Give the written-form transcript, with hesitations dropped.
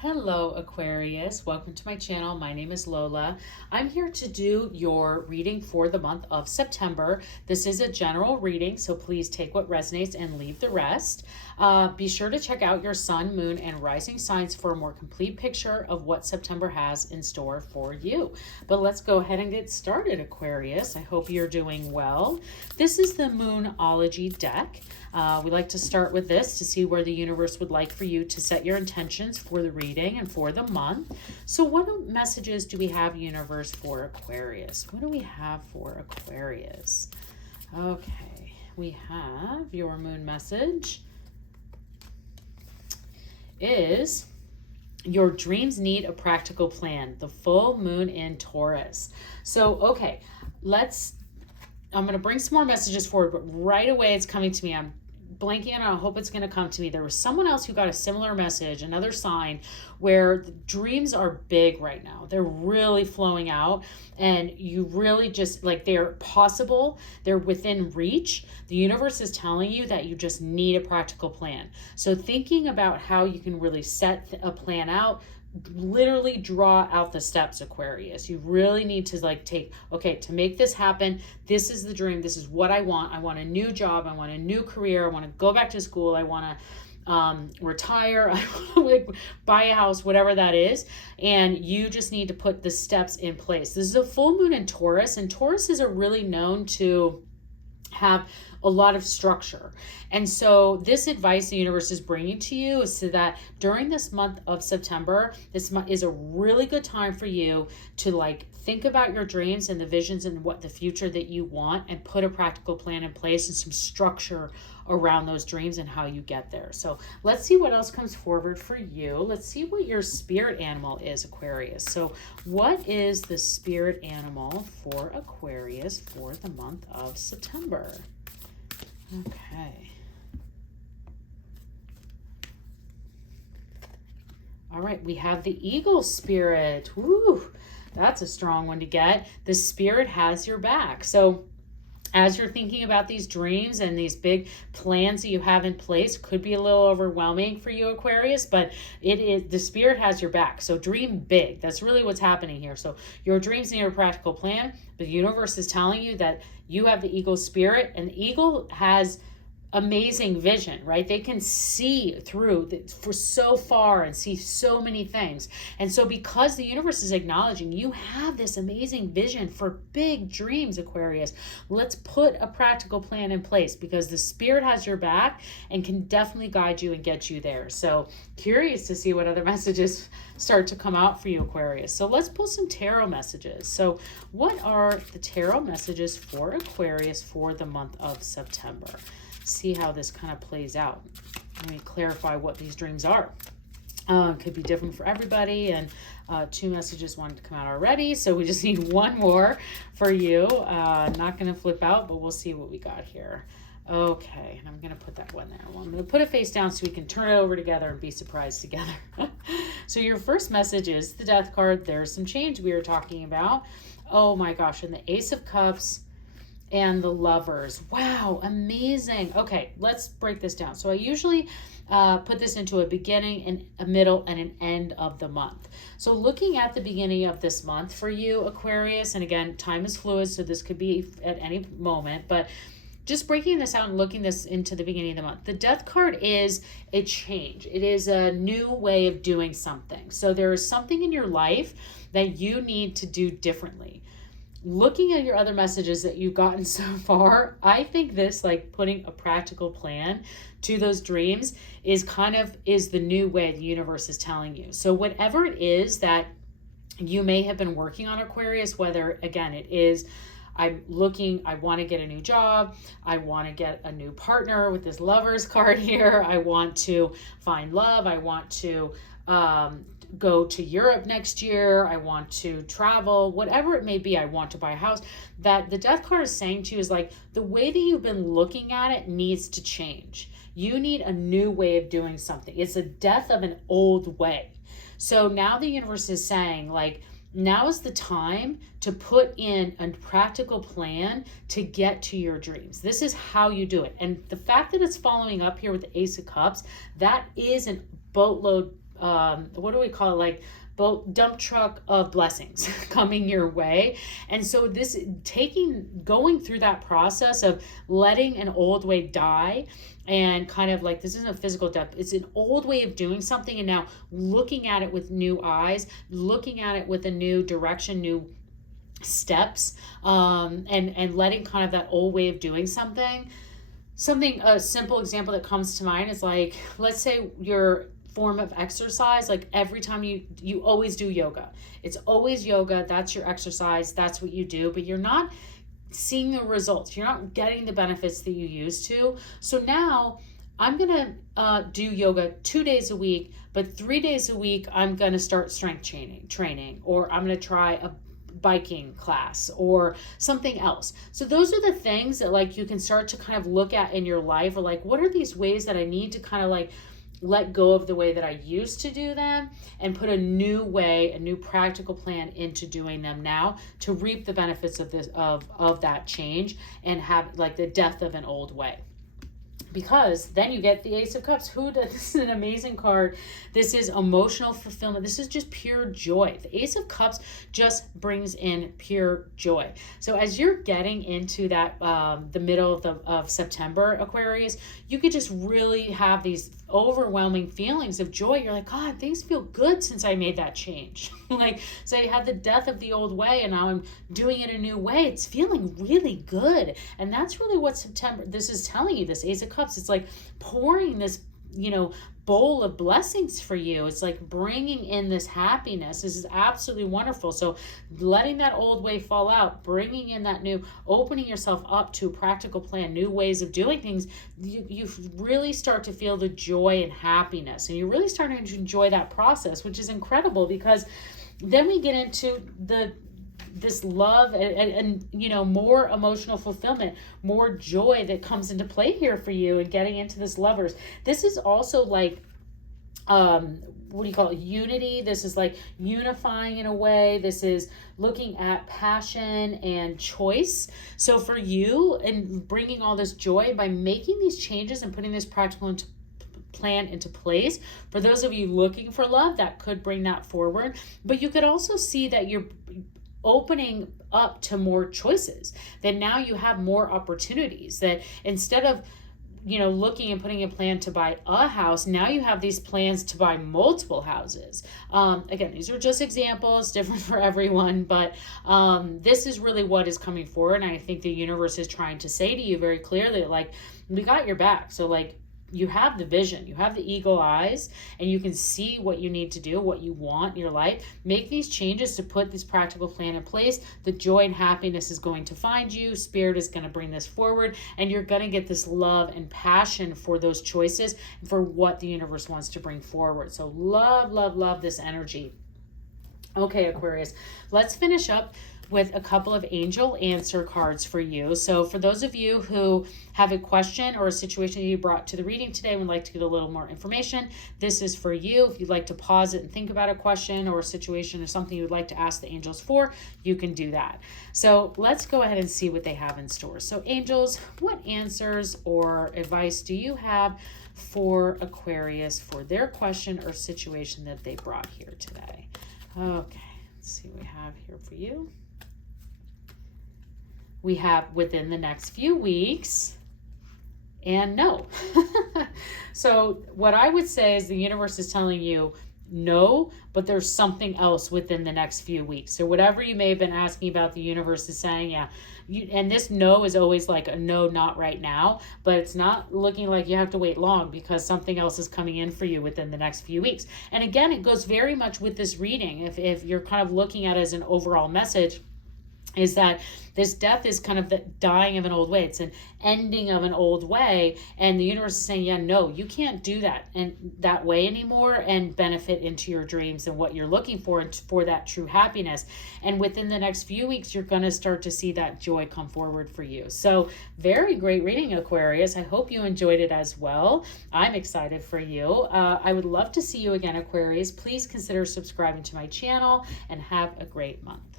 Hello Aquarius, welcome to my channel. My name is Lola. I'm here to do your reading for the month of September. This is a general reading, so please take what resonates and leave the rest. Be sure to check out your sun, moon, and rising signs for a more complete picture of what September has in store for you. But let's go ahead and get started, Aquarius. I hope you're doing well. This is the Moonology deck. We like to start with this to see where the universe would like for you to set your intentions for the reading and for the month. So what messages do we have, universe, for Aquarius? What do we have for Aquarius? Okay, we have your moon message is your dreams need a practical plan. The full moon in Taurus. So, okay, I'm going to bring some more messages forward, but right away it's coming to me. I'm blanking on it. I hope it's going to come to me. There was someone else who got a similar message, another sign, where the dreams are big right now. They're really flowing out, and you really just, like, they're possible. They're within reach. The universe is telling you that you just need a practical plan. So thinking about how you can really set a plan out, literally draw out the steps, Aquarius. You really need to to make this happen, this is the dream, this is what I want. I want a new job, I want a new career, I want to go back to school, I want to retire, I want to buy a house, whatever that is. And you just need to put the steps in place. This is a full moon in Taurus, and Tauruses are really known to have a lot of structure. And so this advice the universe is bringing to you is so that during this month of September, this month is a really good time for you to think about your dreams and the visions and what the future that you want, and put a practical plan in place and some structure around those dreams and how you get there. So let's see what else comes forward for you. Let's see what your spirit animal is, Aquarius. So what is the spirit animal for Aquarius for the month of September? Okay. All right, we have the eagle spirit. Woo, that's a strong one to get. The spirit has your back. So as you're thinking about these dreams and these big plans that you have in place, could be a little overwhelming for you, Aquarius, but the spirit has your back. So dream big. That's really what's happening here. So your dreams need a practical plan. The universe is telling you that you have the eagle spirit, and the eagle has amazing vision, right? They can see through for so far and see so many things. And so because the universe is acknowledging you have this amazing vision for big dreams, Aquarius, let's put a practical plan in place, because the spirit has your back and can definitely guide you and get you there. So curious to see what other messages start to come out for you, Aquarius. So let's pull some tarot messages. So what are the tarot messages for Aquarius for the month of September? See how this kind of plays out. Let me clarify what these dreams are. Could be different for everybody, and two messages wanted to come out already, so we just need one more for you. Not going to flip out, but we'll see what we got here. Okay, and I'm going to put that one there. Well, I'm going to put it face down so we can turn it over together and be surprised together. So your first message is the Death card. There's some change we were talking about. Oh my gosh, and the Ace of Cups and the Lovers. Wow, amazing. Okay, let's break this down. So I usually put this into a beginning and a middle and an end of the month. So looking at the beginning of this month for you, Aquarius, and again, time is fluid, so this could be at any moment, but just breaking this out and looking this into the beginning of the month, the Death card is a change. It is a new way of doing something. So there is something in your life that you need to do differently. Looking at your other messages that you've gotten so far, I think this, like putting a practical plan to those dreams, is the new way the universe is telling you. So whatever it is that you may have been working on, Aquarius, whether again it is I want to get a new job, I want to get a new partner with this Lovers card here, I want to find love, I want to go to Europe next year, I want to travel, whatever it may be, I want to buy a house, that the Death card is saying to you is like, the way that you've been looking at it needs to change. You need a new way of doing something. It's a death of an old way. So now the universe is saying, like, now is the time to put in a practical plan to get to your dreams. This is how you do it. And the fact that it's following up here with the Ace of Cups, that is a boatload what do we call it? Like boat dump truck of blessings coming your way. And so this going through that process of letting an old way die, and kind of like, this isn't a physical death, it's an old way of doing something, and now looking at it with new eyes, looking at it with a new direction, new steps, and letting kind of that old way of doing something. A simple example that comes to mind is like, let's say your form of exercise, like every time you always do yoga. It's always yoga, that's your exercise, that's what you do, but you're not seeing the results. You're not getting the benefits that you used to. So now I'm going to do yoga 2 days a week, but 3 days a week, I'm going to start strength training, or I'm going to try a biking class or something else. So those are the things that like you can start to kind of look at in your life, or like, what are these ways that I need to kind of like let go of the way that I used to do them, and put a new way, a new practical plan into doing them now to reap the benefits of this, of that change, and have like the death of an old way. Because then you get the Ace of Cups. This is an amazing card. This is emotional fulfillment. This is just pure joy. The Ace of Cups just brings in pure joy. So as you're getting into that, the middle of September, Aquarius, you could just really have these overwhelming feelings of joy. You're like, God, things feel good since I made that change. Like, so you had the death of the old way, and now I'm doing it a new way. It's feeling really good. And that's really what September, this is telling you, this Ace of Cups. It's like pouring this, bowl of blessings for you. It's like bringing in this happiness. This is absolutely wonderful. So letting that old way fall out, bringing in that new, opening yourself up to a practical plan, new ways of doing things, you really start to feel the joy and happiness. And you're really starting to enjoy that process, which is incredible, because then we get into this love and more emotional fulfillment, more joy that comes into play here for you, and getting into this Lovers. This is also like, what do you call it? Unity. This is like unifying in a way. This is looking at passion and choice. So for you, and bringing all this joy by making these changes and putting this practical plan into place. For those of you looking for love, that could bring that forward. But you could also see that you're opening up to more choices, that now you have more opportunities, that instead of looking and putting a plan to buy a house, now you have these plans to buy multiple houses. Again, these are just examples, different for everyone, but this is really what is coming forward. And I think the universe is trying to say to you very clearly, like, we got your back. So like, you have the vision, you have the eagle eyes, and you can see what you need to do, what you want in your life. Make these changes to put this practical plan in place. The joy and happiness is going to find you. Spirit is going to bring this forward, and you're going to get this love and passion for those choices, for what the universe wants to bring forward. So love, love, love this energy. Okay, Aquarius, let's finish up with a couple of angel answer cards for you. So for those of you who have a question or a situation that you brought to the reading today and would like to get a little more information, this is for you. If you'd like to pause it and think about a question or a situation or something you would like to ask the angels for, you can do that. So let's go ahead and see what they have in store. So angels, what answers or advice do you have for Aquarius for their question or situation that they brought here today? Okay, let's see what we have here for you. We have within the next few weeks, and no. So what I would say is the universe is telling you no, but there's something else within the next few weeks. So whatever you may have been asking about, the universe is saying, yeah. And this no is always like a no, not right now, but it's not looking like you have to wait long, because something else is coming in for you within the next few weeks. And again, it goes very much with this reading. If you're kind of looking at it as an overall message, is that this death is kind of the dying of an old way. It's an ending of an old way. And the universe is saying, yeah, no, you can't do that and that way anymore and benefit into your dreams and what you're looking for, and for that true happiness. And within the next few weeks, you're going to start to see that joy come forward for you. So very great reading, Aquarius. I hope you enjoyed it as well. I'm excited for you. I would love to see you again, Aquarius. Please consider subscribing to my channel, and have a great month.